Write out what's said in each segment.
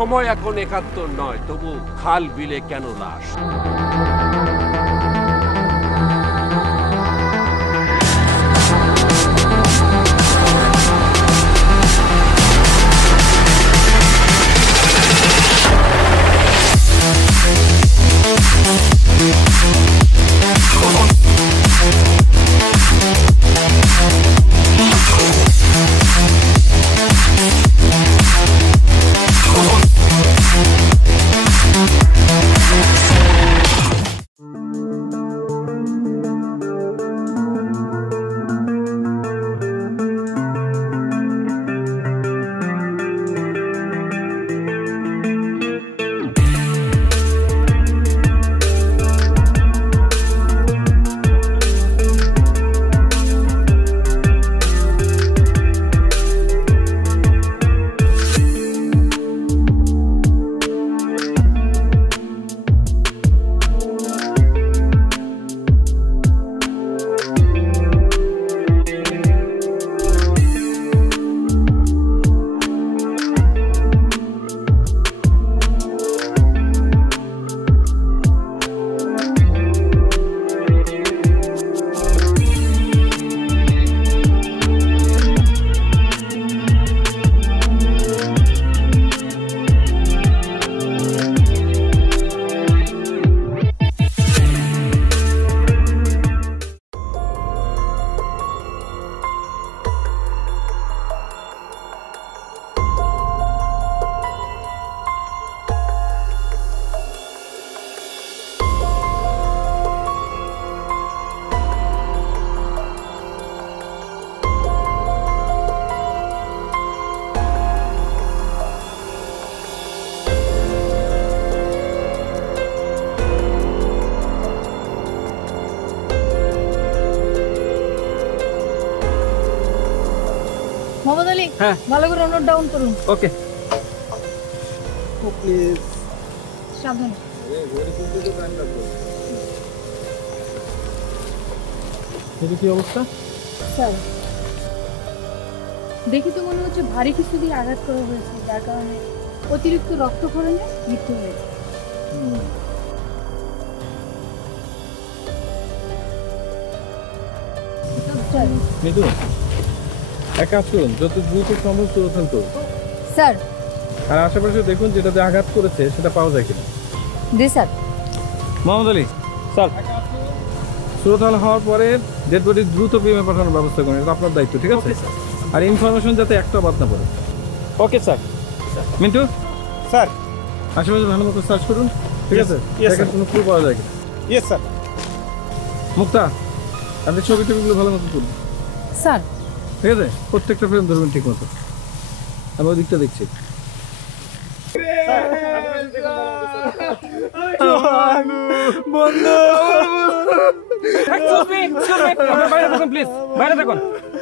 সময় এখন ৭১ নয়, তবু খাল বিলে কেন লাশ? হ্যাঁ, ভালো করে নোট ডাউন করুন। ওকে প্লিজ সাবধানে। এর কি অবস্থা? স্যার, দেখি তো মনে হচ্ছে ভারী কিছু দিয়ে আঘাত করা হয়েছে, যার কারণে অতিরিক্ত রক্তক্ষরণে মৃত্যু হয়েছে। মৃদু, এক কাজ করুন, যত দ্রুত সম্ভব সুরতহাল করুন। স্যার, আর আশেপাশে দেখুন যেটাতে আঘাত করেছে সেটা পাওয়া যায় কিনা। জি স্যার। মোহাম্মদ আলী স্যার, সুরতহাল হওয়ার পরে ডেড বডি দ্রুত পিএমে পাঠানোর ব্যবস্থা করুন, এটা আপনার দায়িত্ব, ঠিক আছে? আর ইনফরমেশন যাতে একটা বাদ না পড়ে। Okay sir. মিন্টু স্যার, আশেপাশে ভালো মতো সার্চ করুন, ঠিক আছে? দেখেন কোনো ক্লু পাওয়া যায় কিনা। Yes sir. মুক্তা, আপনি ছবি টবিগুলো ভালো মতো তুলুন স্যার। ঠিক আছে? প্রত্যেকটা ফ্রেম ধরবেন ঠিক মতো। আমি ওই দিকটা দেখছি।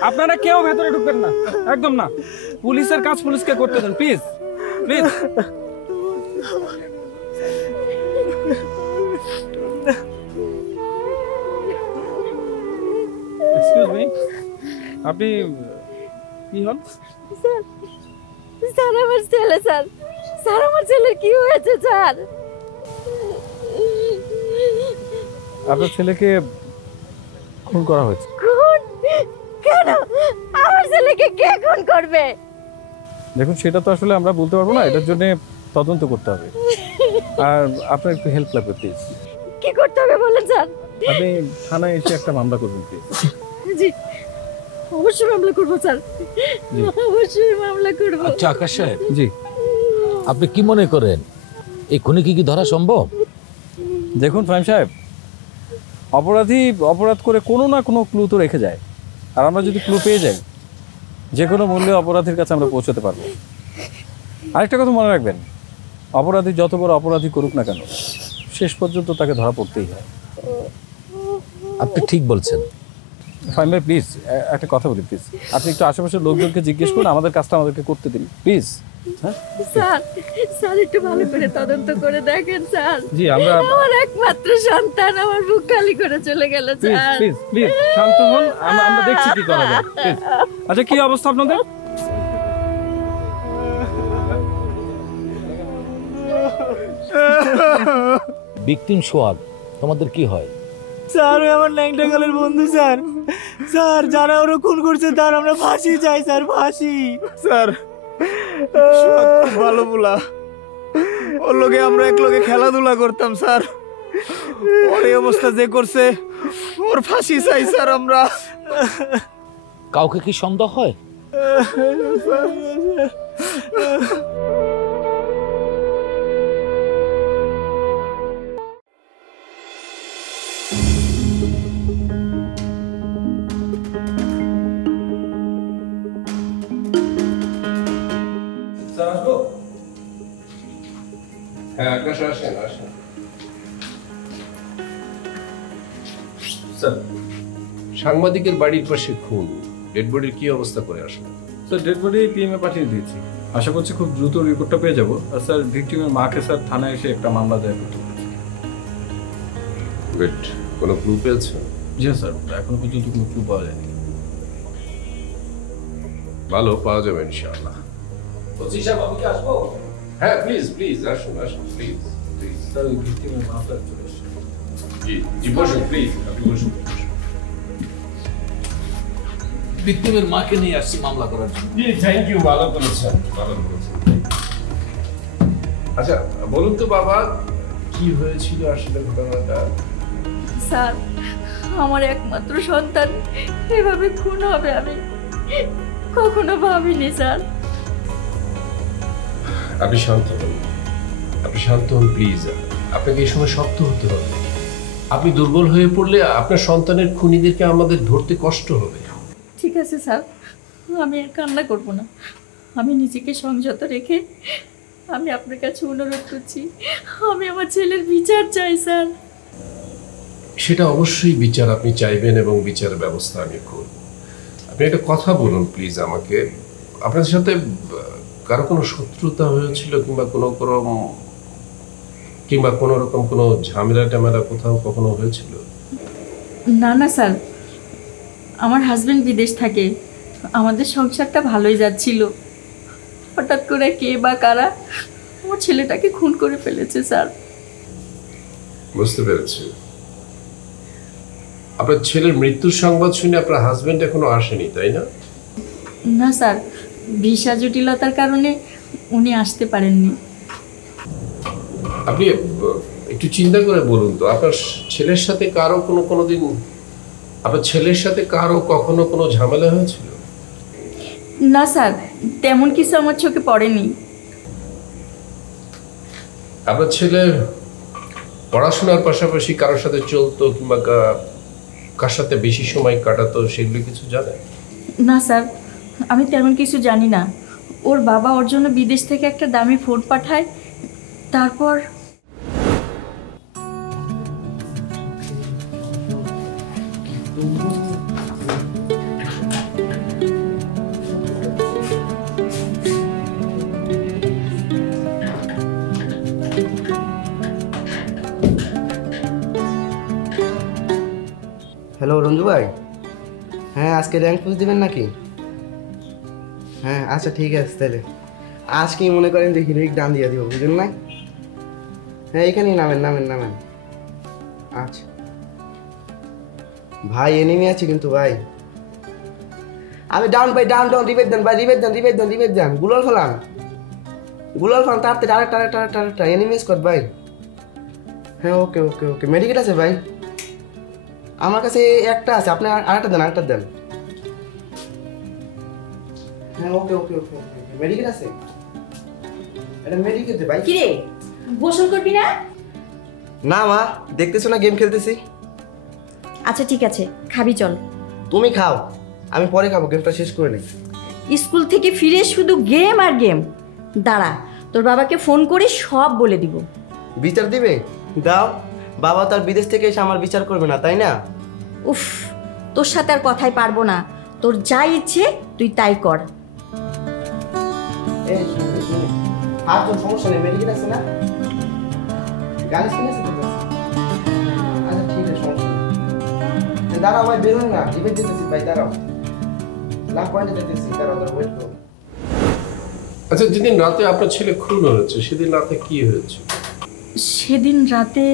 আপনারা কেউ ভেতরে ঢুকবেন না, একদম না। পুলিশের কাজ পুলিশকে করতে দেন, প্লিজ প্লিজ। এক্সকিউজ মি, আপনি কি হন? স্যার, স্যার আমার ছেলে, স্যার। স্যার আমার ছেলের কি হয়েছে স্যার? আপনার ছেলেকে খুন করা হয়েছে। খুন? কেন? আমার ছেলেকে কে খুন করবে? দেখুন, সেটা তো আসলে আমরা বলতে পারবো না, এটার জন্য তদন্ত করতে হবে। আর আপনার একটু হেল্প লাগবে প্লিজ। কি করতে হবে বলেন স্যার? আপনি থানায় এসে একটা মামলা করবেন প্লিজ। জি, অবশ্যই মামলা করবো স্যার, অবশ্যই মামলা করবো। আচ্ছা আকাশ সাহেব, জি আপনি কি মনে করেন এই খুনি কি ধরা সম্ভব? দেখুন ফাহিম সাহেব, অপরাধী অপরাধ করে কোনো না কোনো ক্লু তো রেখে যায়, আর আমরা যদি ক্লু পেয়ে যাই যে কোনো মূল্যে অপরাধীর কাছে আমরা পৌঁছতে পারবো। আরেকটা কথা মনে রাখবেন, অপরাধী যত বড় অপরাধী করুক না কেন, শেষ পর্যন্ত তাকে ধরা পড়তেই হয়। আপনি ঠিক বলছেন। ফাহিম ভাই প্লিজ একটা কথা বলি প্লিজ, আপনি একটু আশেপাশের লোকজনকে জিজ্ঞেস করুন, আমাদের কাজটা আমাদেরকে করতে দিন প্লিজ। স্যার, স্যার একটু ভালো করে তদন্ত করে দেখেন স্যার। জি, আমরা আমার একমাত্র সন্তান আমার বুক খালি করে চলে গেল স্যার। প্লিজ প্লিজ শান্ত হন, আমরা দেখছি কি করা যায়। আচ্ছা, কি অবস্থা আপনাদের? ভিকটিম সোহাগ, তোমাদের কি হয়? স্যার আমার ন্যাংটাকালের বন্ধু স্যার। স্যার যারা ওরা খুন করছে তার আমরা ফাঁসি চাই স্যার, ফাঁসি। স্যার খুব ভালো বলা, ওর লোকে আমরা এক লোকে খেলাধুলা করতাম স্যার। ওর এই অবস্থা যে করছে ওর ফাঁসি চাই স্যার আমরা। কাউকে কি সন্দেহ হয়? হ্যাঁ আকাশ আসেন আসেন। স্যার সাংবাদিকের বাড়ির পাশে খুন, ডেড বডির কি অবস্থা করে আসলে? স্যার ডেড বডি পিএম এ পাঠিয়ে দিয়েছি, আশা করছি খুব দ্রুত রিপোর্টটা পেয়ে যাবো। আর স্যার ভিকটিমের মাকে স্যার থানায় এসে একটা মামলা দায়ের করতে বলেছি। গুড, কোনো ক্লু পেয়েছো? জি স্যার, এখনো পর্যন্ত কোনো ক্লু পাওয়া যায়নি। ভালো, পাওয়া যাবে ইনশাআল্লাহ। হ্যাঁ প্লিজ প্লিজ আসুন আসুন প্লিজ প্লিজ। স্যার ওই ভিকটিমের মা স্যার চলে এসেছে। জি জি বসুন প্লিজ, আপনি বসুন। ভিকটিমের মাকে নিয়ে আসছি মামলা করার জন্য। জি থ্যাংক ইউ, ভালো করেছেন ভালো করেছেন। আচ্ছা বলুন তো বাবা, কি হয়েছিল আসলে ঘটনাটা? স্যার আমার একমাত্র সন্তান এভাবে খুন হবে আমি কখনো ভাবিনি স্যার। আপনি শান্ত হন, আপনি শান্ত হন প্লিজ। আপনাকে এই সময় শক্ত হতে হবে। আপনি দুর্বল হয়ে পড়লে আপনার সন্তানের খুনিদেরকে আমাদের ধরতে কষ্ট হবে। ঠিক আছে স্যার, আমি আর কান্না করব না। আমি নিজেকে সংযত রেখে আমি আপনার কাছে অনুরোধ করছি, আমি আমার ছেলের বিচার চাই স্যার। সেটা অবশ্যই বিচার আপনি চাইবেন এবং বিচার ব্যবস্থা আমি করব। আপনি একটা কথা বলুন প্লিজ আমাকে, আপনার সাথে কারো কোনো শত্রুতা হয়েছিল কিংবা কোনো রকম কোনো ঝামেলা টামেলা কোথাও কখনো হয়েছিল? না না স্যার, আমার হাজবেন্ড বিদেশ থাকে, আমাদের সংসারটা ভালোই যাচ্ছিল। হঠাৎ করে কে বা কারা আমার ছেলেটাকে খুন করে ফেলেছে স্যার। বুঝতে পেরেছি। আপনার ছেলের মৃত্যুর সংবাদ শুনে আপনার হাজবেন্ড এখনো আসেনি, তাই না? না স্যার, ভিসা জটিলতার কারণে উনি আসতে পারেননি। আপনি একটু চিন্তা করে বলুন তো, আপনার ছেলের সাথে কারো কখনো কোনো ঝামেলা হয়েছিল? না স্যার, তেমন কিছু আমার চোখে পড়েনি। আপনার ছেলে পড়াশোনার পাশাপাশি কারোর সাথে চলতো কিংবা কার সাথে বেশি সময় কাটাতো, সেগুলো কিছু জানেন? না স্যার, আমি তেমন কিছু জানি না। ওর বাবা ওর জন্য বিদেশ থেকে একটা দামি ফোন পাঠায়, তারপর হ্যালো রঞ্জু ভাই, হ্যাঁ আজকে র্যাঙ্ক পুষ দেবেন নাকি? হ্যাঁ আচ্ছা ঠিক আছে, তাহলে আজকেই মনে করেন যে হিরোইক ডান দিয়ে দিব, বুঝলেন না? হ্যাঁ এখানেই নামেন। আচ্ছা ভাই এনিমি আছে কিন্তু ভাই। আমি ডাউন রিবেট দেন ভাই, রিবেট দেন গুলাল ফেলান তাড়াতাড়ি আরেকটা এনিমি স্কোয়াড ভাই। হ্যাঁ ওকে মেডিকেট আছে ভাই আমার কাছে একটা আছে, আপনি আরেকটা দেন। হ্যাঁ ওকে মেডিকেট আছে, এটা মেডিকেট দে ভাই। কি রে, গোসল করবি না? না মা, দেখতেছো না গেম খেলতেছি। আচ্ছা ঠিক আছে, খাবি চল। তুমি খাও, আমি পরে খাবো, গেমটা শেষ করে নেই। স্কুল থেকে ফিরে শুধু গেম আর গেম। দাঁড়া, তোর বাবাকে ফোন করে সব বলে দিব। বিচার দিবে? দাও, বাবা তার বিদেশ থেকে এসে আমার বিচার করবে না, তাই না? উফ, তোর সাথে আর কথাই পারবো না। তোর যা ইচ্ছে তুই তাই কর। এই শুনে আর তোর সমস্যা নেই, মেডিকেল আছে না? গাড়ি কিনেছে তো? আচ্ছা ঠিক আছে, সমস্যা নেই। দাঁড়াও ভাই, বের হয় না, রিবেট দিতেছি ভাই, দাঁড়াও। লাভ পয়েন্টে দিতেছি, দাঁড়াও ওয়েট করো। আচ্ছা, যেদিন রাতে আপনার ছেলে খুন হয়েছে সেদিন রাতে কি হয়েছে? সেদিন রাতে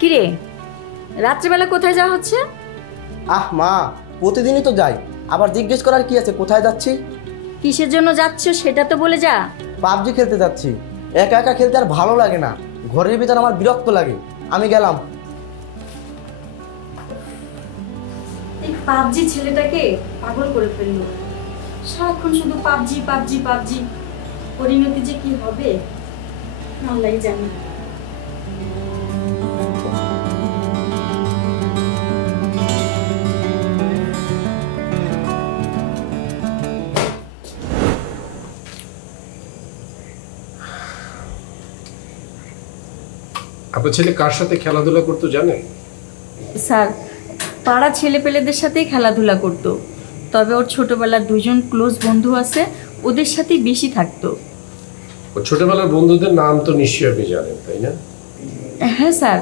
কিরে রাত্রিবেলা কোথায় যাওয়া হচ্ছে? আহ মা, প্রতিদিনই তো যাই, আবার জিজ্ঞেস করার কি আছে কোথায় যাচ্ছি? কিসের জন্য যাচ্ছ সেটা তো বলে যা। পাবজি খেলতে যাচ্ছি। একা একা খেলতে আর ভালো লাগে না, ঘরের ভিতর আমার বিরক্ত লাগে। আমি গেলাম। এই পাবজি ছেলেটাকে পাগল করে ফেললো, সারাক্ষণ শুধু পাবজি পাবজি পাবজি। পরিণতি যে কি হবে আল্লাহই জানে। আপনার ছেলে কার সাথে খেলাধুলা করতে জানেন? স্যার, পাড়া ছেলেপেলেদের সাথেই খেলাধুলা করত, তবে ওর ছোটবেলার দুজন ক্লোজ বন্ধু আছে, ওদের সাথেই বেশি থাকতো। ও ছোটবেলার বন্ধুদের নাম তো নিশ্চয়ই আপনি জানেন, তাই না? হ্যাঁ স্যার,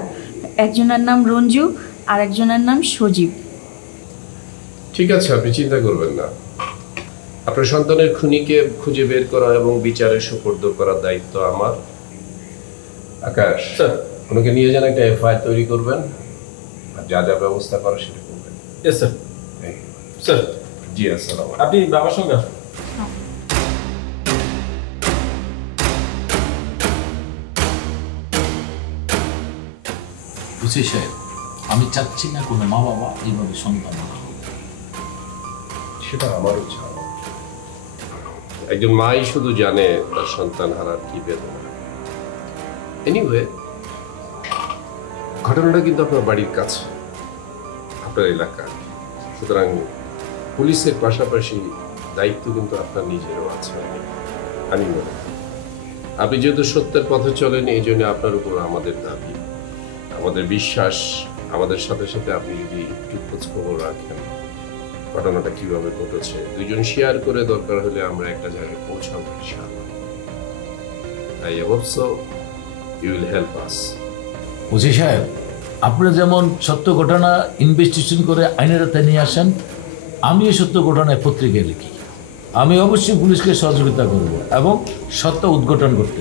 একজনের নাম রঞ্জু আর একজনের নাম সজীব। ঠিক আছে, আপনি চিন্তা করবেন না। আপনার সন্তানের খুনিকে খুঁজে বের করা এবং বিচারের সুপর্দ করার দায়িত্ব আমার। আকাশ, ওনাকে নিয়ে যান, একটা এফআইআর তৈরি করবেন, আর যা যা ব্যবস্থা করা সেটা করবেন। Yes sir. স্যার। জি আসসালাম। আপনি বাবার সঙ্গে আসুন। বুঝছি সাহেব, আমি চাচ্ছি না কোনো মা বাবা এইভাবে সন্তান হারা হোক। সেটা আমারও চাও। একজন মাই শুধু জানে তার সন্তান হারার কি বেদনা। এনিওয়ে, ঘটনাটা কিন্তু আপনার বাড়ির কাছে, আপনার এলাকা, সুতরাং পুলিশের পাশাপাশি দায়িত্ব কিন্তু আপনার নিজেরও আছে। আমি মনে করি আপনি যেহেতু সত্যের পথে চলেন, এই জন্য আপনার উপর আমাদের দাবি, আমাদের বিশ্বাস, আমাদের সাথে সাথে আপনি যদি একটু খোঁজ খবর রাখেন ঘটনাটা কিভাবে ঘটেছে, দুইজন শেয়ার করে দরকার হলে আমরা একটা জায়গায় পৌঁছাবো ইনশাআল্লাহ। I hope so you will help us. বুঝছি সাহেব, আপনারা যেমন সত্য ঘটনা ইনভেস্টিগেশন করে আইনের আওতায় নিয়ে আসেন, আমিও সত্য ঘটনায় পত্রিকায় লিখি। আমি অবশ্যই পুলিশকে সহযোগিতা করব এবং সত্য উদ্ঘাটন করতে।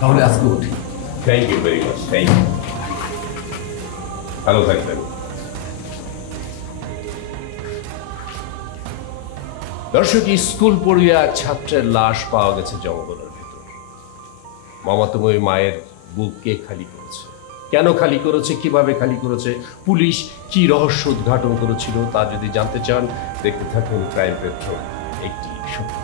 তাহলে আজকে উঠি। Thank you very much. Thank you. ভালো থাকবেন। দর্শক, স্কুল পড়ুয়া ছাত্রের লাশ পাওয়া গেছে জঙ্গলের ভেতর। মমতাময়ী মায়ের বুক কে খালি করেছে, কেন খালি করেছে, কিভাবে খালি করেছে, পুলিশ কি রহস্য উদ্ঘাটন করেছিল, তা যদি জানতে চান দেখতে থাকুন ক্রাইম পেট্রোল, একটি সত্য।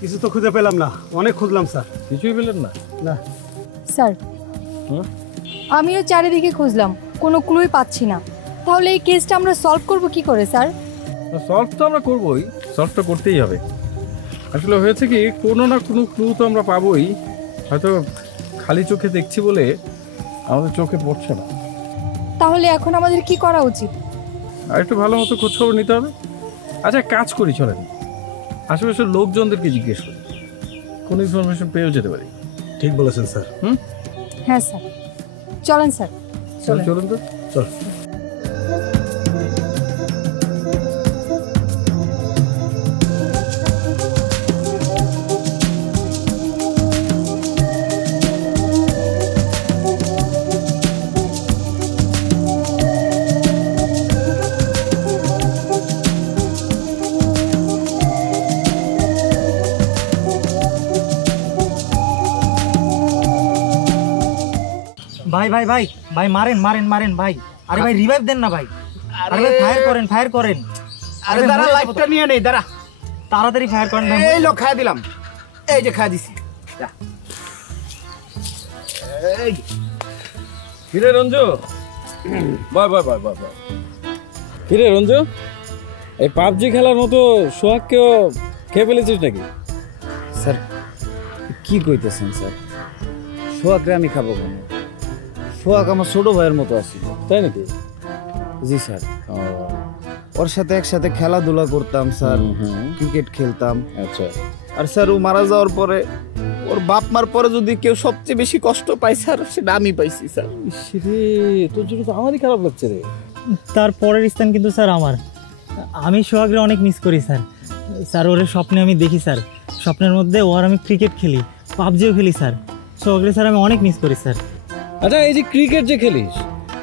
কিছু তো খুঁজে পেলাম না, অনেক খুঁজলাম স্যার। কিছুই পেলেন না? না স্যার, আমিও চারিদিকে খুঁজলাম, কোনো ক্লুই পাচ্ছি না। তাহলে এই কেসটা আমরা সলভ করব কি করে স্যার? সলভ তো আমরা করবোই, সলভটা করতেই হবে। আসলে হয়েছে কি, কোনো না কোনো ক্লু তো আমরা পাবোই, হয়তো খালি চোখে দেখছি বলে আমাদের চোখে পড়ছে না। তাহলে এখন আমাদের কি করা উচিত? আর একটু ভালো মতো খোঁজ খবর নিতে হবে। আচ্ছা, কাজ করি, চলেন আশেপাশের লোকজনদেরকে জিজ্ঞেস করি, কোনো ইনফরমেশন পেয়েও যেতে পারি। ঠিক বলেছেন স্যার। হ্যাঁ স্যার, চলেন স্যার। চলুন তো, চল। ভাই ভাই ভাই ভাই, মারেন মারেন মারেন ভাই। আরে ভাই রিভাইভ দেন না ভাই। আরে ফায়ার করেন আরে দাঁড়া, লাইটটা নিয়ে নেই, দাঁড়া। তাড়াতাড়ি ফায়ার করেন ভাই। এই লোক খাইয়া দিলাম, এই যে খাইয়া দিছি। যা। এই কিরে Ranju, bye bye bye bye bye. কিরে রঞ্জু, এই পাবজি খেলার মতো সোহাগকেও খেয়ে ফেলেছিস নাকি? স্যার কি কইতেছেন স্যার? সোহাগরে আমি খাবো কেন? সোহাগ আমার ছোট ভাইয়ের মতো আছে। তাই নাকি? জি স্যার, ওর সাথে একসাথে খেলাধুলা করতাম স্যার, ক্রিকেট খেলতাম। আচ্ছা। আর স্যার ও মারা যাওয়ার পরে, ওর বাপ মার পরে যদি কেউ সবচেয়ে বেশি কষ্ট পায় স্যার, সেটা আমি পাইছি স্যার। রে, তোর জন্য তো আমারই খারাপ লাগছে রে। তার পরের স্থান কিন্তু স্যার আমার। আমি সোহাগরে অনেক মিস করি স্যার। স্যার ওরে স্বপ্নে আমি দেখি স্যার, স্বপ্নের মধ্যে ওর আমি ক্রিকেট খেলি, পাবজিও খেলি স্যার। সোহাগরে স্যার আমি অনেক মিস করি স্যার। আচ্ছা, এই যে ক্রিকেট যে খেলিস,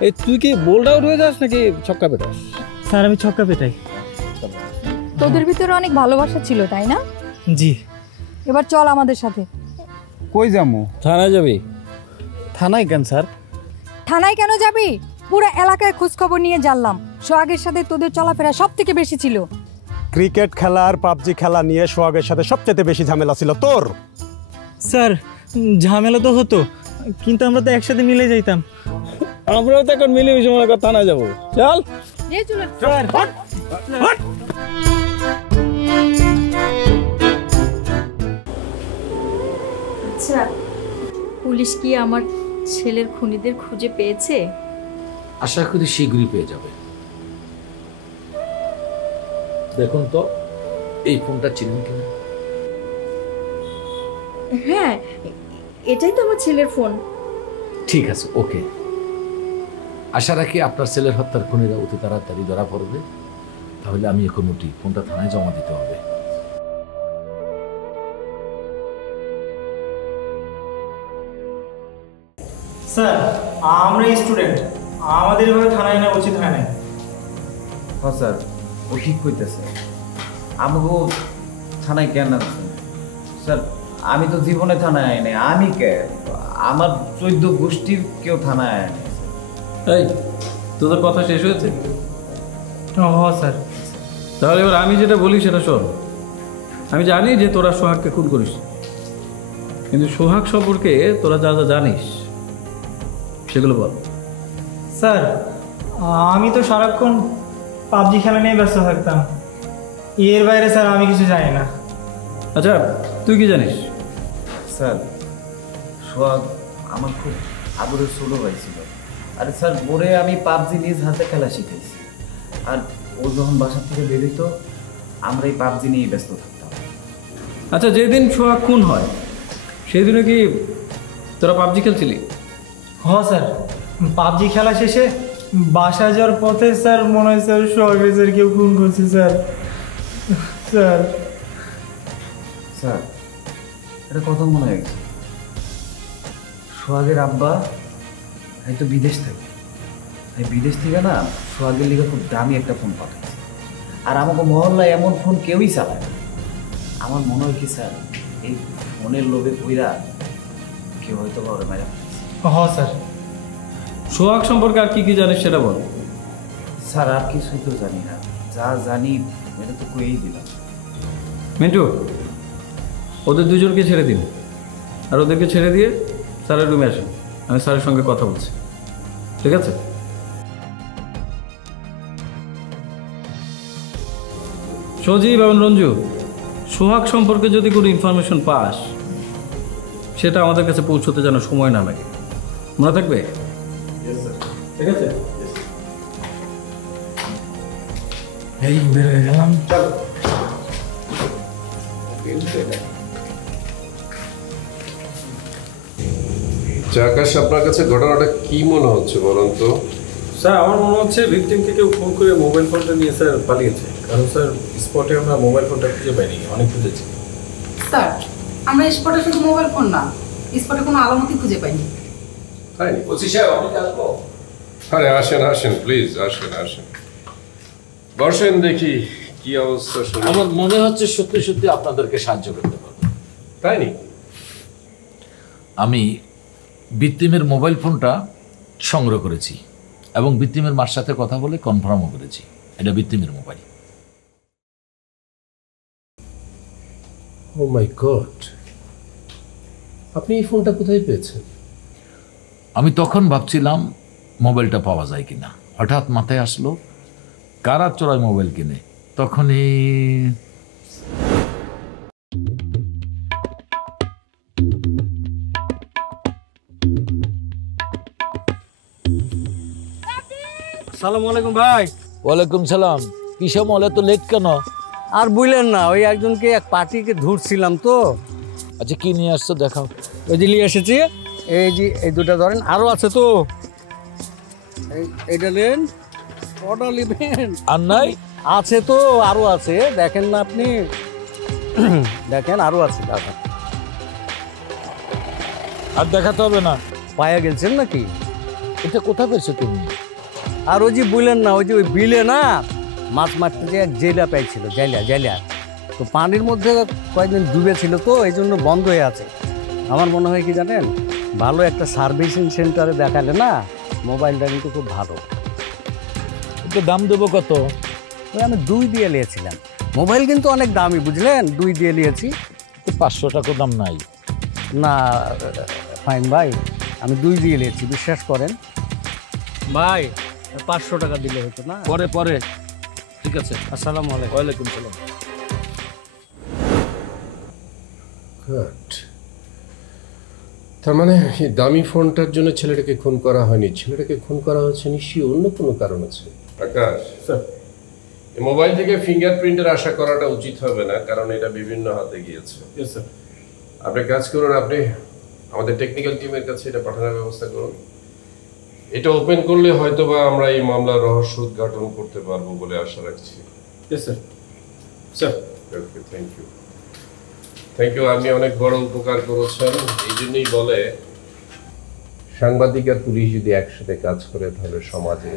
এই তুই কি বোল্ড আউট হয়ে যাস নাকি ছক্কা পেটাস? স্যার আমি ছক্কা পেটাই। তোদের ভিতরে অনেক ভালোবাসা ছিল, তাই না? জি। এবার চল আমাদের সাথে। কই যাবো? থানায় যাবি। থানায় কেন স্যার? থানায় কেন যাবি? পুরো এলাকায় খোঁজখবর নিয়ে জানলাম সোহাগের সাথে তোদের চলাফেরা সব থেকে বেশি ছিল। ক্রিকেট খেলা আর পাবজি খেলা নিয়ে সোহাগের সাথে সবচেয়ে বেশি ঝামেলা ছিল তোর। স্যার ঝামেলা তো হতো, কিন্তু আমরা তো একসাথে মিলে যাইতাম। আমরাও তো এখন মিলেমিশে মনে কর থানায় যাবো। চল স্যার। আচ্ছা, পুলিশ কি আমার ছেলের খুনিদের খুঁজে পেয়েছে? আশা করি শীঘ্রই পেয়ে যাবে। দেখুন তো এই ফোনটা চিনেন কিনা? হ্যাঁ, এটাই তো আমার ছেলের ফোন। ঠিক আছে, ওকে। আশা রাখি আপনার ছেলের হত্যার খুনিরা অতি তাড়াতাড়ি ধরা পড়বে। তাহলে আমি এখন উঠি, ফোনটা থানায় জমা দিতে হবে। স্যার আমরা স্টুডেন্ট, আমাদের এভাবে থানায় নেওয়া উচিত হয় না। হ্যাঁ স্যার, ও ঠিক কইতেছে। আমাকে থানায় কেন আনছেন স্যার? আমি তো জীবনে থানায় আইনি। আমি কে? আমার 14 গোষ্ঠীর কেউ থানায় আয়নি। এই, তোদের কথা শেষ হয়েছে? হ্যাঁ স্যার। তাহলে এবার আমি যেটা বলি সেটা শোন। আমি জানি যে তোরা সোহাগকে খুন করিস, কিন্তু সোহাগ সম্পর্কে তোরা যা যা জানিস সেগুলো বল। স্যার আমি তো সারাক্ষণ পাবজি খেলা নিয়ে ব্যস্ত থাকতাম, এর বাইরে স্যার আমি কিছু জানি না। আচ্ছা, তুই কি জানিস? স্যার সোহাগ আমার খুব আদরের ছোট ভাই ছিল। আরে স্যার, ওরে আমি পাবজি নিজ হাতে খেলা শিখাইছি। আর ও যখন বাসা থেকে বেরোতো, আমরা এই পাবজি নিয়েই ব্যস্ত থাকতাম। আচ্ছা, যেদিন সোহাগ খুন হয় সেই দিনে কি তোরা পাবজি খেলছিলি? হ্যাঁ স্যার, পাবজি খেলা শেষে বাসা যাওয়ার পথে স্যার মনে হয় স্যার সোহাগের স্যার কেউ খুন করছে স্যার। স্যার স্যার এটা কথা মনে হয় সোহাগের আব্বা এই তো বিদেশ থাকে, এই বিদেশ থেকে না সোহাগের লিগে খুব দামি একটা ফোন পাঠাচ্ছে। আর আমাকে মহল্লায় এমন ফোন কেউই চালায় না। আমার মনে হয় কি স্যার, এই ফোনের লোভে কইরা কেউ হয়তো বা ওরে মারা। হ্যাঁ স্যার। সোহাগ সম্পর্কে আর কি কি জানিস সেটা বল। স্যার আর কিছুই তো জানি না, যা জানি এটা তো কইই দিলাম। মিন্টু, ওদের দুজনকে ছেড়ে দিন, আর ওদেরকে ছেড়ে দিয়ে স্যারের রুমে আসেন, আমি স্যারের সঙ্গে কথা বলছি। ঠিক আছে? সজীব এবং রঞ্জু, সোহাগ সম্পর্কে যদি কোনো ইনফরমেশন পাস সেটা আমাদের কাছে পৌঁছতে যেন সময় না লাগে, মনে থাকবে? ঠিক আছে? এই বেরোয় গেলাম। আকাশ, আপনার কাছে ঘটনাটা কি মনে হচ্ছে বলুন তো? স্যার আমার মনে হচ্ছে ভিকটিমকে কেউ ফোন করে মোবাইল ফোনটা নিয়ে স্যার পালিয়েছে, কারণ স্যার স্পটে আমরা মোবাইল ফোনটা খুঁজে পাইনি, অনেক খুঁজেছি। স্যার আমরা স্পটে শুধু মোবাইল ফোন না, স্পটে কোনো আলামতই খুঁজে পাইনি। তাই নি? ওসি সাহেব, আপনি কি আসবো? আরে আসেন আসেন, প্লিজ আসেন আসেন, বসেন, দেখি কি অবস্থা শুনি। আমার মনে হচ্ছে সত্যি সত্যি আপনাদেরকে সাহায্য করতে পারবো। তাই নি? আমি ভিকটিমের মোবাইল ফোনটা সংগ্রহ করেছি এবং ভিকটিমের মার সাথে কথা বলে কনফার্মও করেছি এটা ভিকটিমের মোবাইল। ও মাই গড, আপনি এই ফোনটা কোথায় পেয়েছেন? আমি তখন ভাবছিলাম মোবাইলটা পাওয়া যায় কিনা, হঠাৎ মাথায় আসলো কারা চোরাই মোবাইল কিনে। তখনই সালাম আলাইকুম ভাই। ওয়ালাইকুম সালাম। কি সময় এত লেট কেন? আর বুঝলেন না, ওই একজনকে এক পার্টিকে ধরছিলাম তো। আচ্ছা কি নিয়ে আসছো দেখাও। ওই যে নিয়ে এসেছি, এই যে এই দুটা ধরেন, আরো আছে তো, এইটা নেন, অর্ডার নেবেন। আর নাই? আছে তো, আরো আছে, দেখেন না আপনি, দেখেন আরো আছে দাদা। আর দেখাতে হবে না? পায়া গেলছেন নাকি? এটা কোথায় পেয়েছো তুমি? আর ওই যে বুঝলেন না, ওই যে ওই বিলে না মাছ মারতে যে এক জেলা পাইছিল, জেলা তো পানির মধ্যে কয়েকদিন ডুবে ছিল তো, এই জন্য বন্ধ হয়ে আছে। আমার মনে হয় কি জানেন, ভালো একটা সার্ভিসিং সেন্টারে দেখালে না মোবাইলটা কিন্তু খুব ভালো। এটা দাম দেবো কত? ওই আমি 2 দিয়ে নিয়েছিলাম। মোবাইল কিন্তু অনেক দামি বুঝলেন, 2 দিয়ে নিয়েছি। 500 টাকা দাম নাই? না ফাইন ভাই, আমি 2 দিয়ে নিয়েছি, বিশ্বাস করেন ভাই। 500 টাকা দিলে হতো না? পরে ঠিক আছে। আসসালামু আলাইকুম। ওয়ালাইকুম সালাম। তার মানে এই দামি ফোনটার জন্য ছেলেটাকে খুন করা হয়নি, ছেলেটাকে খুন করা হচ্ছে নিশ্চয়ই অন্য কোনো কারণ আছে। আকাশ স্যার, এই মোবাইল থেকে ফিঙ্গারপ্রিন্টের আশা করাটা উচিত হবে না, কারণ এটা বিভিন্ন হাতে গিয়েছে। আপনি কাজ করুন, আপনি আমাদের টেকনিক্যাল টিমের কাছে এটা পাঠানোর ব্যবস্থা করুন। এটা ওপেন করলে হয়তোবা আমরা এই মামলার রহস্য উদ্ঘাটন করতে পারবো বলে আশা রাখছি। Sir okay, thank you. আপনি অনেক বড় উপকার করেছেন। এই জন্যই বলে সাংবাদিক আর পুলিশ যদি একসাথে কাজ করে তাহলে সমাজে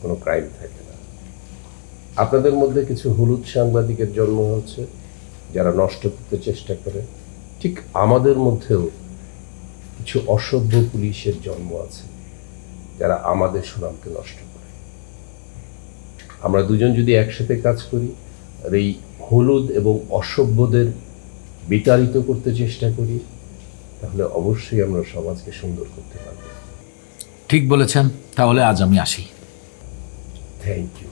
কোনো ক্রাইম থাকে না। আপনাদের মধ্যে কিছু হলুদ সাংবাদিকের জন্ম হচ্ছে যারা নষ্ট করতে চেষ্টা করে, ঠিক আমাদের মধ্যেও কিছু অসভ্য পুলিশের জন্ম আছে যারা আমাদের সুনামকে নষ্ট করে। আমরা দুজন যদি একসাথে কাজ করি আর এই হলুদ এবং অসভ্যদের বিতাড়িত করতে চেষ্টা করি, তাহলে অবশ্যই আমরা সমাজকে সুন্দর করতে পারব। ঠিক বলেছেন। তাহলে আজ আমি আসি। Thank you.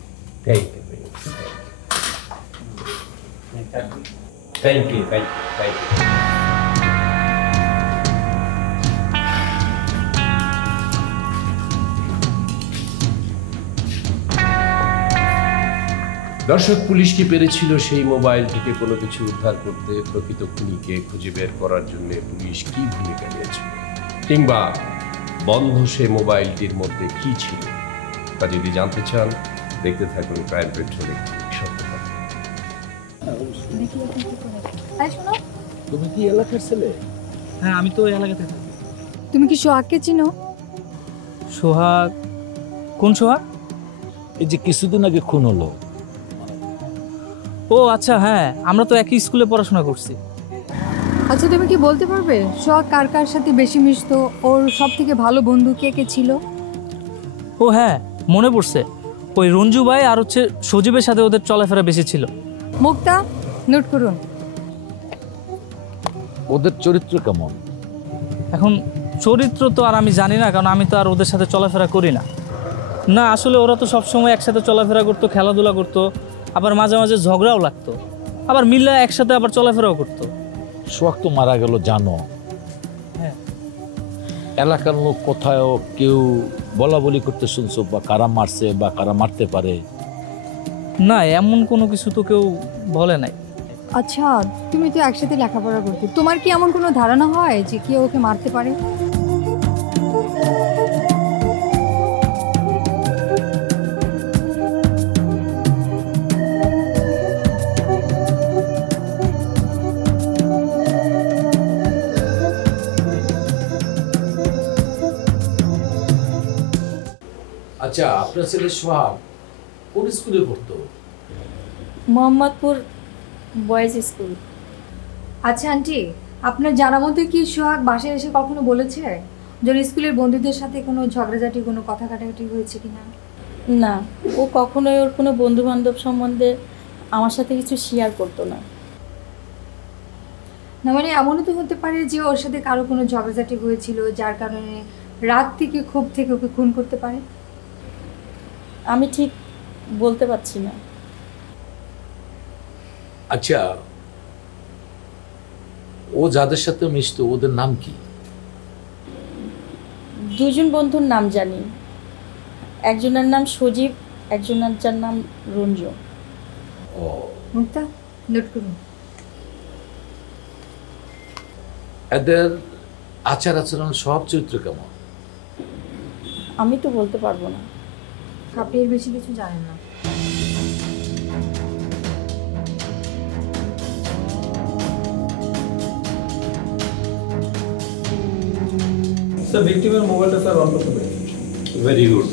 দর্শক, পুলিশ কি পেরেছিল সেই মোবাইল থেকে কোনো কিছু উদ্ধার করতে? প্রকৃত খুনিকে খুঁজে বের করার জন্য পুলিশ কি ভূমিকা নিয়েছিল, কিংবা বন্ধ সেই মোবাইলটির মধ্যে কি ছিল, তা যদি জানতে চান দেখতে থাকুন ক্রাইম পেট্রোলে। সত্য কথা। তুমি কি এলাকার ছেলে? হ্যাঁ, আমি তো এলাকাতে থাকি। তুমি কি সোহাগকে চিনো? সোহাগ? কোন সোহাগ? এই যে কিছুদিন আগে খুন হলো। ও আচ্ছা, হ্যাঁ, আমরা তো একই স্কুলে পড়াশোনা করছি। আচ্ছা, তুমি কি বলতে পারবে সোহাগ কার কার সাথে বেশি মিশতো? ওর সব থেকে ভালো বন্ধু কে কে ছিল? ও হ্যাঁ, মনে পড়ছে, ওই রঞ্জু ভাই আর হচ্ছে সজীবের সাথে ওদের চলাফেরা বেশি ছিল। মুক্তা, নোট করুন। ওদের চরিত্র কেমন? এখন চরিত্র তো আর আমি জানি না, কারণ আমি তো আর ওদের সাথে চলাফেরা করি না। না আসলে ওরা তো সবসময় একসাথে চলাফেরা করতো, খেলাধুলা করতো, আবার মাঝে মাঝে ঝগড়াও লাগতো, আবার মিল্লা একসাথে আবার চলাফেরাও করতো। সোহাগ তো মারা গেল জানো? হ্যাঁ। এলাকার লোক কোথাও কেউ বলা বলি করতে শুনছো, বা কারা মারছে বা কারা মারতে পারে? না, এমন কোনো কিছু তো কেউ বলে নাই। আচ্ছা, তুমি তো একসাথে লেখাপড়া করতে, তোমার কি এমন কোনো ধারণা হয় যে কেউ ওকে মারতে পারে? আচ্ছা, আপনার ছেলে সোহাগ কোন স্কুলে পড়তো? Mohammadpur boys school. আচ্ছা আন্টি, আপনার জানা মতে কি সোহাগ বাসায় এসে কখনো বলেছে যেন স্কুলের বন্ধুদের সাথে কোনো ঝগড়াঝাটি কোনো কথা কাটাকাটি হয়েছে কিনা? না, ও কখনোই ওর কোনো বন্ধু বান্ধব সম্বন্ধে আমার সাথে কিছু শেয়ার করতো না। না মানে এমনও তো হতে পারে যে ওর সাথে কারো কোনো ঝগড়াঝাটি হয়েছিল যার কারণে রাগ থেকে ক্ষোভ থেকে ওকে খুন করতে পারে। আমি ঠিক বলতে পারছি না। আচ্ছা, ও যাদের সাথে মিশতো ওদের নাম কি? দুজন বন্ধুর নাম জানি, একজনের নাম সজীব, একজনের যার নাম রঞ্জু। ও মুক্তা, নোট করুন। এদের আচার আচরণ সব চরিত্র কেমন? আমি তো বলতে পারবো না। আপনি এর বেশি কিছু জানেন না। স্যার ভিকটিমের মোবাইলটা স্যার অন করতে পেরেছি। Very good.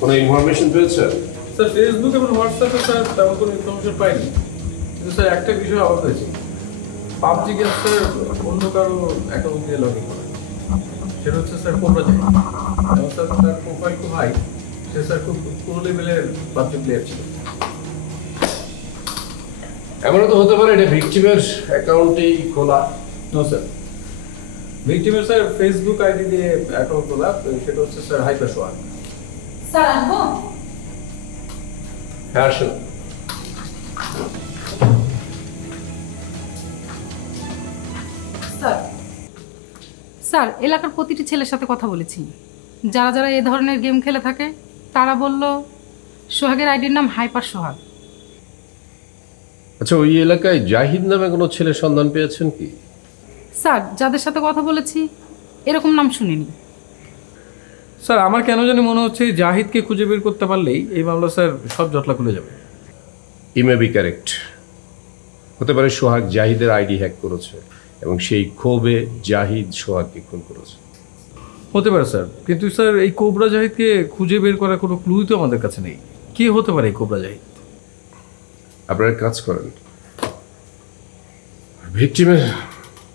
কোনো ইনফরমেশন পেয়েছেন? স্যার ফেসবুক এবং হোয়াটসঅ্যাপে স্যার তেমন কোনো ইনফরমেশন পাইনি, কিন্তু স্যার একটা বিষয় অবাক হয়েছে, পাবজি গেম স্যার অন্য কারো অ্যাকাউন্ট দিয়ে লগ ইন করে। সেটা হচ্ছে স্যার কোবরা জাহিদ। এবং স্যার তার প্রোফাইল খুব হাই, সে স্যার খুব প্রো লেভেলের পাবজি প্লেয়ার ছিল। এমনও তো হতে পারে এটা ভিকটিমের অ্যাকাউন্টেই খোলা। নো স্যার, ভিকটিমের স্যার ফেসবুক আইডি দিয়ে অ্যাকাউন্ট খোলা, সেটা হচ্ছে স্যার হাইপার সোয়ান। স্যার আনবো? হ্যাঁ আসুন। স্যার স্যার এলাকার প্রতিটি ছেলের সাথে কথা বলেছি, যারা যারা এ ধরনের গেম খেলে থাকে তারা বলল সোহাগের আইডির নাম হাইপার সোহাগ। আচ্ছা, ওই এলাকায় জাহিদ নামে কোনো ছেলের সন্ধান পেয়েছেন কি? স্যার যাদের সাথে কথা বলেছি এরকম নাম শুনিনি। স্যার আমার কেন জানি মনে হচ্ছে জাহিদকে খুঁজে বের করতে পারলেই এই মামলা স্যার সব জটলা খুলে যাবে। ই মে বি কারেক্ট। হতে পারে সোহাগ জাহিদের আইডি হ্যাক করেছে এবং সেই ক্ষোভে জাহিদ সোহাগকে খুন করেছে। হতে পারে স্যার, কিন্তু স্যার এই কোবরা জাহিদকে খুঁজে বের করার কোনো ক্লুই তো আমাদের কাছে নেই। কে হতে পারে এই কোবরা জাহিদ? আপনারা কাজ করেন, ভিকটিমের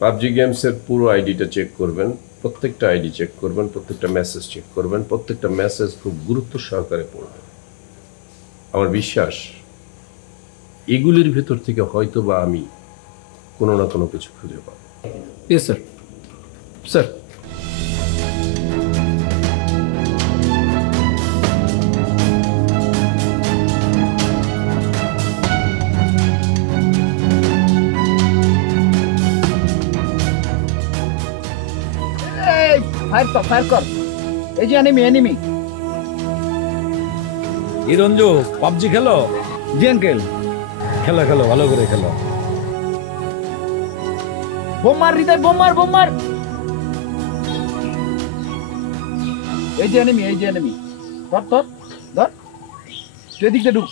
পাবজি গেমসের পুরো আইডিটা চেক করবেন, প্রত্যেকটা আইডি চেক করবেন, প্রত্যেকটা মেসেজ চেক করবেন, প্রত্যেকটা মেসেজ খুব গুরুত্ব সহকারে পড়বেন। আমার বিশ্বাস এগুলির ভেতর থেকে হয়তো বা আমি কোনো না কোনো কিছু খুঁজে পাবো। Yes sir. স্যার ফায়ার কর, এই যে এনিমি। রঞ্জু পাবজি খেলো? জি আঙ্কেল। খেলো খেলো, ভালো করে খেলো। বোমার হৃদয়, বোমার। এই যে এনিমি। ধর তুই এদিকে ঢুক।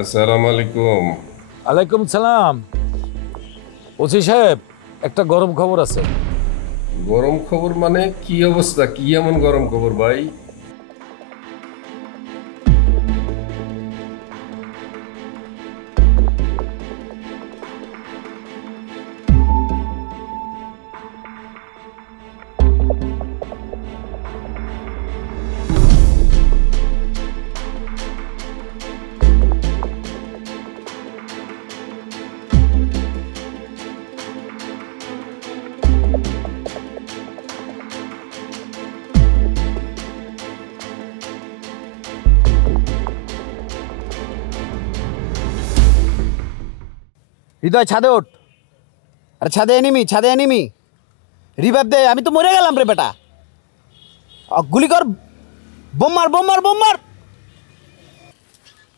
আসসালামু আলাইকুম। আলাইকুম সালাম। ওসি সাহেব, একটা গরম খবর আছে। গরম খবর মানে কি অবস্থা? কি এমন গরম খবর ভাই? হৃদয় ছাদে ওঠ। আরে ছাদে এনিমি। রিভাইভ দে, আমি তো মরে গেলাম রে বেটা। গুলি কর, বোমার।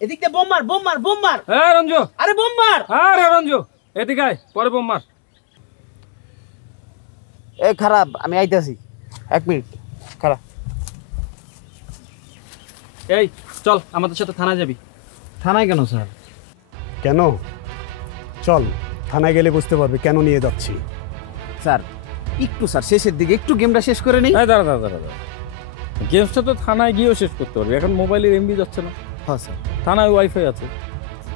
এদিক দিয়ে বোমার। হ্যাঁ রঞ্জু। আরে বোমার। আরে রঞ্জু এদিকে আয়, পরে বোমার। এ খারাপ, আমি আইতাছি, 1 মিনিট খারাপ। এই চল আমাদের সাথে থানায় যাবি। থানায় কেন স্যার? কেন? চল থানায় গেলে বুঝতে পারবে কেন নিয়ে যাচ্ছি। স্যার একটু স্যার শেষের দিকে একটু গেমটা শেষ করে নেই। দাঁড়া, গেমসটা তো থানায় গিয়েও শেষ করতে পারবে, এখন মোবাইলের এমবি যাচ্ছে না। হ্যাঁ স্যার, থানায় ওয়াইফাই আছে,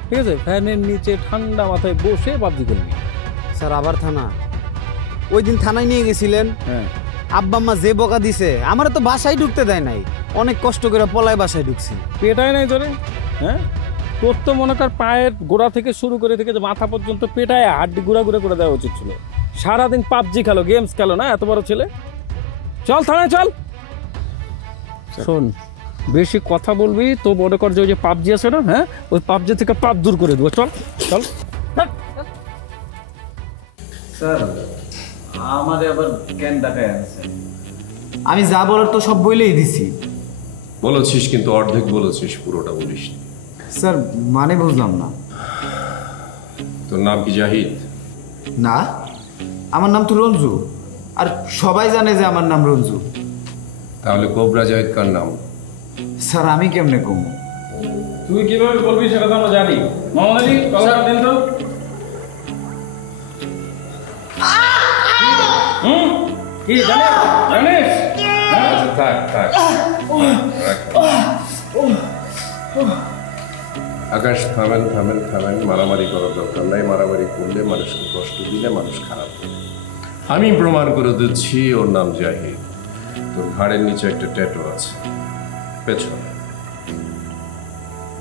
ঠিক আছে, ফ্যানের নিচে ঠান্ডা মাথায় বসে পাবজি খেলবি। স্যার আবার থানা? ওই দিন থানায় নিয়ে গেছিলেন, হ্যাঁ আব্বা আম্মা যে বকা দিছে আমার তো বাসায় ঢুকতে দেয় নাই, অনেক কষ্ট করে পলায় বাসায় ঢুকছি। পেটায় নাই তোরে? হ্যাঁ তোর তো মনে কর পায়ের গোড়া থেকে শুরু করে থেকে মাথা পর্যন্ত পেটায় হাড্ডি গুঁড়া করে দেওয়া উচিত ছিল। সারাদিন পাবজি খেলো, গেমস খেলো না, এত বড় ছেলে। চল থানায় চল। শোন, বেশি কথা বলবি তো মনে কর যে ওই যে পাবজি আছে না, হ্যাঁ ওই পাবজি থেকে পাপ দূর করে দেবো। চল চল। স্যার আমারে আবার কেন ডাকায় আনছে? আমি যা বলার তো সব বলেই দিছি। বলেছিস কিন্তু অর্ধেক বলেছিস, পুরোটা বলিস। স্যার মানে বুঝলাম না। তোর নাম কি জাহিদ? না, আমার নাম তো রঞ্জু, আর সবাই জানে যে আমার নাম রঞ্জু। তাহলে কোবরা জাহিদ কার নাম? স্যার আমি কেমনে কমু? তুই কিভাবে বলবি সেটা তো আমরা জানি। মোহাম্মদ আলী কলমটা দেন তো। কি জানিস? থাক আকাশ, থামেন, মারামারি করার দরকার নাই। মারামারি করলে মানুষকে কষ্ট দিলে মানুষ খারাপ হবে। আমি প্রমাণ করে দিচ্ছি ওর নাম জাহিদ। তোর ঘাড়ের নিচে একটা ট্যাটু আছে পেছনে,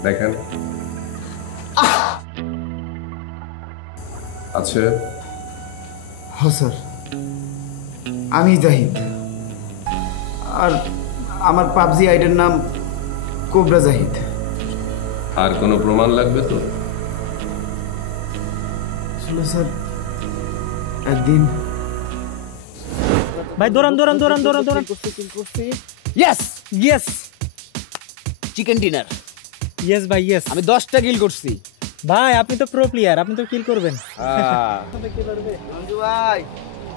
দেখেন আছে। হ্যাঁ স্যার, আমি জাহিদ, আর আমার পাবজি আইডির নাম কোবরা জাহিদ। আর কোনো প্রমাণ লাগবে তো? আসলে স্যার একদিন ভাই দৌড়ান। Yes chicken dinner. ইয়েস ভাই ইয়েস। আমি 10টা কিল করছি ভাই, আপনি তো প্রো প্লেয়ার, আপনি তো কিল করবেন। রঞ্জু ভাই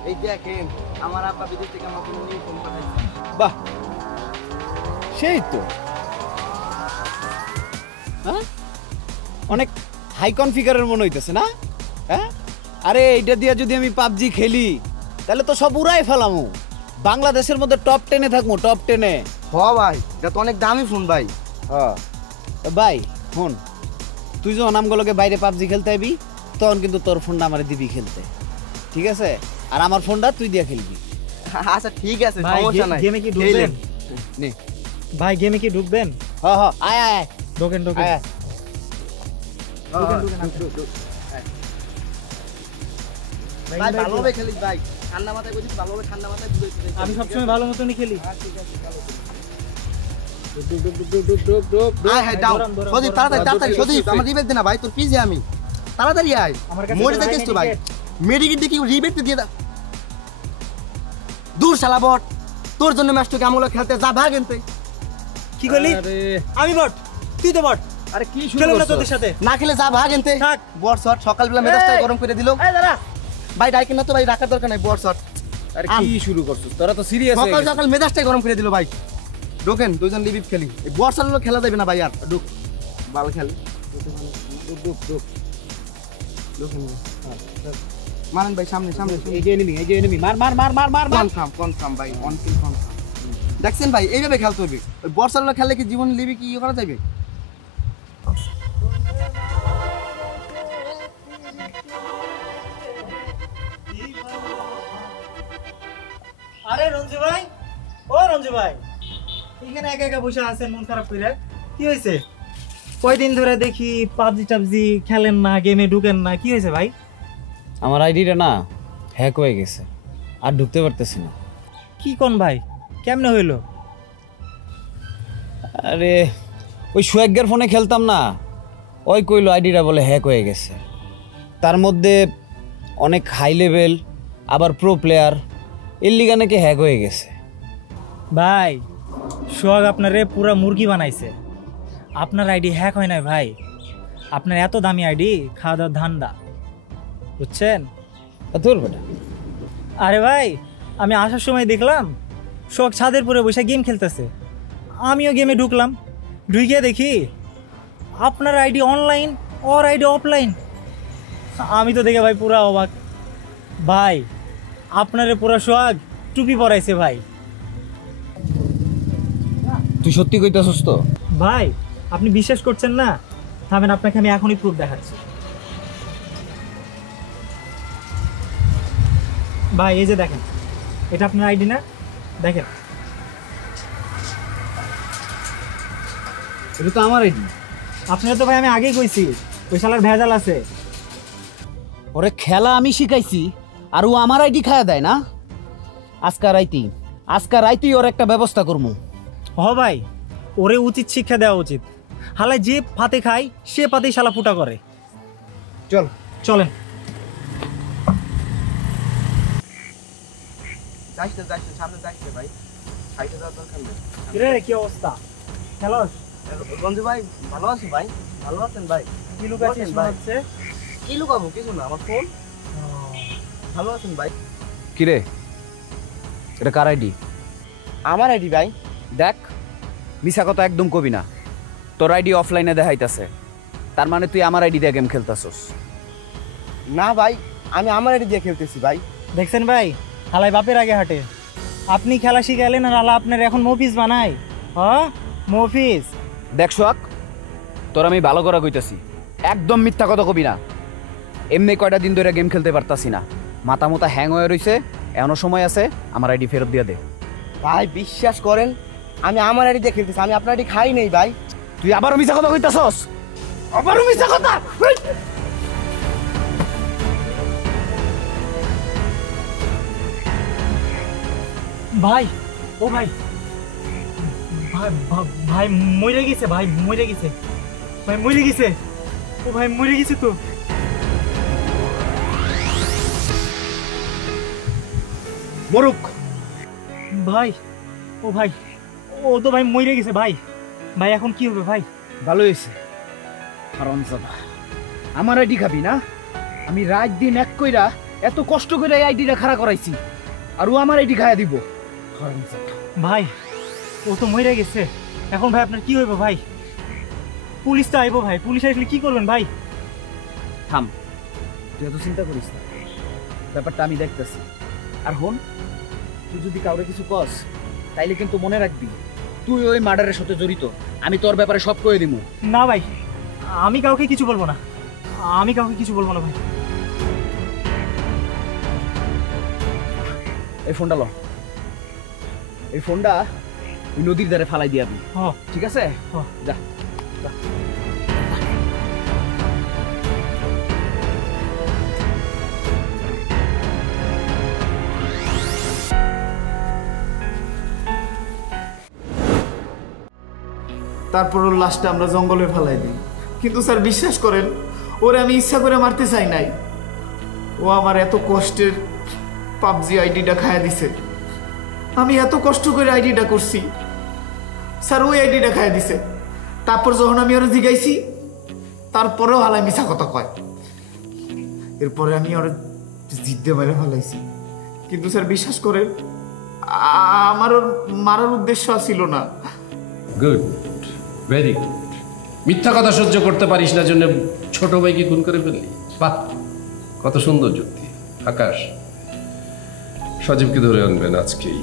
এই দেখেন আমার আব্বা বিদেশ থেকে আমাকে নিয়ে ফোন পাঠাইছে। বাহ, সেই তো হ্যাঁ, অনেক হাই কনফিগারের মনে হইতেছে না? হ্যাঁ, আরে এইটা দিয়ে যদি আমি পাবজি খেলি তাহলে তো সব উড়াই ফেলামু, বাংলাদেশের মধ্যে টপ 10-এ থাকবো, টপ 10-এ। ভাই এটা তো অনেক দামি ফোন ভাই। হ্যাঁ ভাই ফোন, তুই যখন আমগুলোকে বাইরে পাবজি খেলতে আইবি তখন কিন্তু তোর ফোনটা আমার দিবি খেলতে, ঠিক আছে? আর আমার ফোনটা তুই দিয়ে খেলবি। আচ্ছা ঠিক আছে, ভাই সমস্যা নাই। গেমে কি ঢুকবেন? নে ভাই গেমে কি ঢুকবেন? হ্যাঁ আয় ঢোকেন। আয় ভাই ভালোভাবে খেলিস ভাই, ঠান্ডা মাথায় বুঝিস, ভালোভাবে ঠান্ডা মাথায় বুঝিস। আমি সবসময় ভালো মতনই খেলি। আয় দাও সদীপ, তাড়াতাড়ি সদীপ, আমার রিবেট দে না ভাই, তোর পিছে আমি। তাড়াতাড়ি আয়, মরে যাইতেছ তো ভাই। মেডিকেট দিয়ে কি রিবেট দিয়ে দাও। দূর শালা বট, তোর জন্য ম্যাচটাকে আমগুলো খেলতে যা, ভাগ এনতে। কি করলি? আমি বট, তুই তো বট। আরে কি শুরু খেলবো না করছস? তোদের সাথে। না খেলে যা, ভাগ এনতে। বট শট সকালবেলা মেজাজটা গরম করে দিল ভাই। ডাইকে না তো ভাই, রাখার দরকার নাই। বট শট আরে কি শুরু করছস তোরা? তো সিরিয়াস সকাল মেজাজটাই গরম করে দিল ভাই। ঢোকেন দুজন লিবিপ খেলি। এই বট শট খেলা যাবে না ভাই, আর ঢুক বাল খেল। মারেন ভাই, সামনে এই যে এনিমি মার কনফার্ম ভাই, অন কিল কনফার্ম। দেখছেন ভাই, এইভাবে খেলতে হবে। ওই বট শট খেললে কি জীবন লিবি কি করা যাবে? আরে রঞ্জু ভাই, ও রঞ্জু ভাই, এখানে একা একা বসে আছেন মন খারাপ করে, কি হয়েছে? কয়দিন ধরে দেখি পাবজি খেলেন না, গেমে ঢুকেন না, কি হয়েছে ভাই? আমার আইডিটা না হ্যাক হয়ে গেছে, আর ঢুকতে পারতেছি না। কি কোন ভাই, কেমনে হইলো? আরে ওই সোয়াগ্গের ফোনে খেলতাম না, ওই কইলো আইডিটা বলে হ্যাক হয়ে গেছে। তার মধ্যে অনেক হাই লেভেল আবার প্রো প্লেয়ার, এর লিগা নাকি হ্যাক হয়ে গেছে। ভাই সোহাগ আপনারে পুরা মুরগি বানাইছে। আপনার আইডি হ্যাক হয় নাই ভাই, আপনার এত দামি আইডি খাওয়া দাওয়ার ধান্দা, বুঝছেন? তোর বেটা, আরে ভাই আমি আসার সময় দেখলাম সোহাগ ছাদের পরে বসে গেম খেলতেছে, আমিও গেমে ঢুকলাম। ঢুকে দেখি আপনার আইডি অনলাইন, ওর আইডি অফলাইন। আমি তো দেখে ভাই পুরা অবাক। ভাই আপনারে পুরা সোহাগ টুপি পরাইছে ভাই। তুই সত্যি কইতাছস তো? ভাই আপনি বিশ্বাস করছেন না? থামেন, আপনাকে আমি এখনই প্রুফ দেখাচ্ছি। ভাই এই যে দেখেন, এটা আপনার আইডি না? দেখেন, এটা তো আমার আইডি। আপনারা তো ভাই আমি আগেই কইছি ওই শালার ভেজাল আছে। ওরে খেলা আমি শিখাইছি আর ও আমার আইডি খায়া দেয় না? আজকা রাইতেই ওর একটা ব্যবস্থা করবো। হ ভাই, ওরে উচিত শিক্ষা দেওয়া উচিত। হালায় যে ফাতে খায় সে পাতেই শালা ফুটা করে। চলেন। সামনে যাইতে ভাই, সাইডে যাওয়ার দরকার নেই। রে কি অবস্থা? হ্যালো বন্ধু ভাই, ভালো আছি ভাই? ভালো আছেন ভাই? কি লুকাচ্ছিস মনে হচ্ছে? কি লুকাবো? কিছু না, আমার ফোন। ভালো আছেন ভাই? কিরে, এটা কার আইডি? আমার আইডি ভাই। দেখ, মিছা কথা একদম কবি না। তোর আইডি অফলাইনে দেখাইতাছে, তার মানে তুই আমার আইডি দিয়ে গেম খেলতাছস? না ভাই, আমি আমার আইডি দিয়ে খেলতেছি ভাই। দেখছেন ভাই, হালাই বাপের আগে হাঁটে। আপনি খেলা শিখাইলেন আর আলা আপনার এখন মফিস বানাই। হ্যাঁ মফিস। দেখ সোহাগ, তোর আমি ভালো করে কইতাছি, একদম মিথ্যা কথা কবি না। এমনি কয়টা দিন ধরে গেম খেলতে পারতাছি না, মাথা মোতা হ্যাং হয়ে রইছে। এমনও সময় আছে, আমার আইডি ফেরত দিয়ে দে। ভাই বিশ্বাস করেন, আমি আমার আইডি দিয়ে খেলতেছি, আমি আপনার আইডি খাই নেই ভাই। তুই আবারও মিথ্যা কথা কইতাছস? আবারও মিথ্যা কথা? ভাই, ও ভাই, ভাই মরে গেছে, ভাই মরে গেছে, ভাই মরে গেছে, ও ভাই মরে গেছে তো। মরুক ভাই, ও ভাই, ও তো ভাই মরে গেছে ভাই। ভাই এখন কি হবে ভাই? ভালো হয়েছে। হারামজাদা, আমার আইডি খাবি না? আমি রাত দিন এক কইরা এত কষ্ট করে এই আইডিটা খাড়া করাইছি, আর ও আমার আইডি খাইয়া দিব। ভাই ও তো মরে গেছে, এখন ভাই আপনার কি হইব ভাই? পুলিশ তো আইব ভাই, পুলিশ আসলে কি করবেন ভাই? থাম, তুই এত চিন্তা করিস না, ব্যাপারটা আমি দেখতেছি। আর হন, তুই যদি কাউরে কিছু কস তাইলে কিন্তু মনে রাখবি তুই ওই মার্ডারের সাথে জড়িত। আমি তোর ব্যাপারে সব কয়ে দিব। না ভাই, আমি কাউকে কিছু বলবো না, আমি কাউকে কিছু বলবো না ভাই। এই ফোনটা ল, এই ফোনটা ওই নদীর ধারে ফালাই দিয়াবি। ঠিক আছে? যা। তারপর ওর লাশটা আমরা জঙ্গলে ফেলাই দিই। কিন্তু স্যার বিশ্বাস করেন, ওরে আমি ইচ্ছা করে মারতে চাই নাই। ও আমার এত কষ্টের পাবজি আইডিটা খাইয়া দিছে। আমি এত কষ্ট করে আইডিটা করছি, স্যার ওই আইডিটা খাইয়া দিছে। তারপর যখন আমি ওরা জিগাইছি, তারপরেও হালাই মিছা কথা কয়। এরপরে আমি ওরা জিদ্দে মেরে ফেলাইছি। কিন্তু স্যার বিশ্বাস করেন, আমার ওর মারার উদ্দেশ্য ছিল না। Good, very good. মিথ্যা কথা সহ্য করতে পারিস না জন্য ছোট ভাইকে খুন করে ফেললি। বাহ, কত সুন্দর যুক্তি। আকাশ, সজীবকে ধরে আনবেন আজকেই,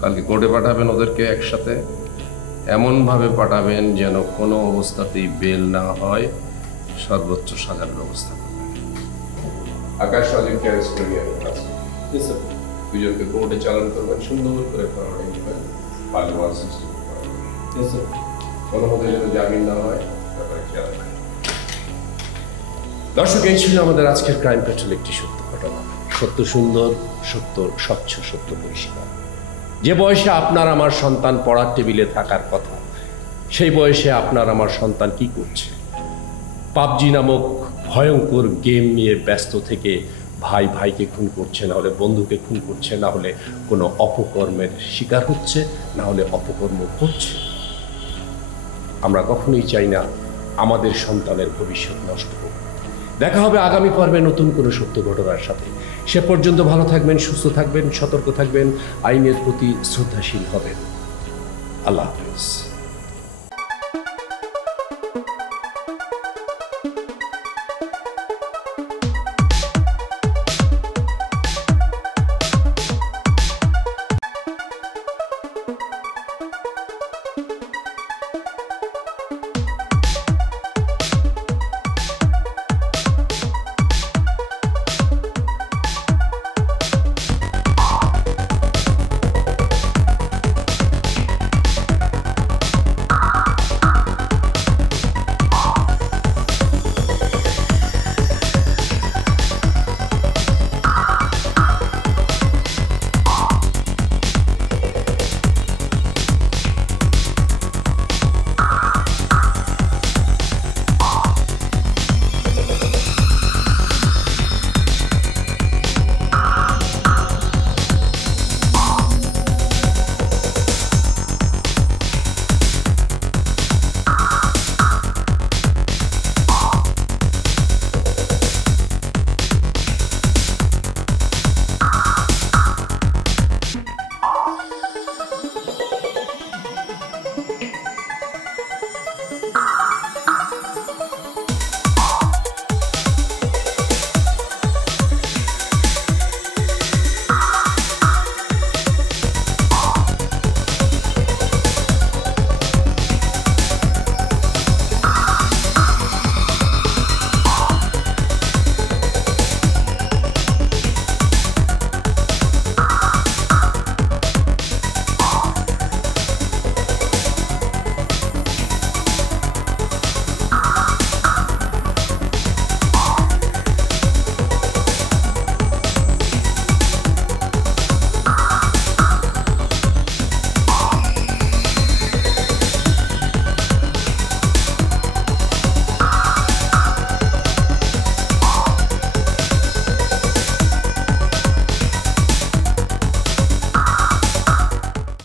কালকে কোর্টে পাঠাবেন ওদেরকে একসাথে। এমনভাবে পাঠাবেন যেন কোনো অবস্থাতেই বেল না হয়, সর্বোচ্চ সাজার ব্যবস্থা করবেন। আকাশ, সজীবকে অ্যারেস্ট করে নিয়ে আসবেন আজকে। দুজনকে কোর্টে চালান করবেন, সুন্দর করে ফরওয়ার্ডিং করবেন, পালওয়ার সিস্টেম করবেন। কোনো মতে যেন জামিন না হয়, ব্যাপারে খেয়াল রাখবেন। দর্শক, এই ছিল আমাদের আজকের ক্রাইম পেট্রোল একটি সত্য ঘটনা। সত্য সুন্দর, সত্য স্বচ্ছ, সত্য পরিষ্কার। যে বয়সে আপনার আমার সন্তান পড়ার টেবিলে থাকার কথা, সেই বয়সে আপনার আমার সন্তান কি করছে? পাবজি নামক ভয়ঙ্কর গেম নিয়ে ব্যস্ত থেকে ভাই ভাইকে খুন করছে, না হলে বন্ধুকে খুন করছে, না হলে কোনো অপকর্মের শিকার হচ্ছে, না হলে অপকর্ম করছে। আমরা কখনোই চাই না আমাদের সন্তানের ভবিষ্যৎ নষ্ট হোক। দেখা হবে আগামী পর্বে নতুন কোনো সত্য ঘটনার সাথে। সে পর্যন্ত ভালো থাকবেন, সুস্থ থাকবেন, সতর্ক থাকবেন, আইনের প্রতি শ্রদ্ধাশীল হবেন। আল্লাহ হাফেজ।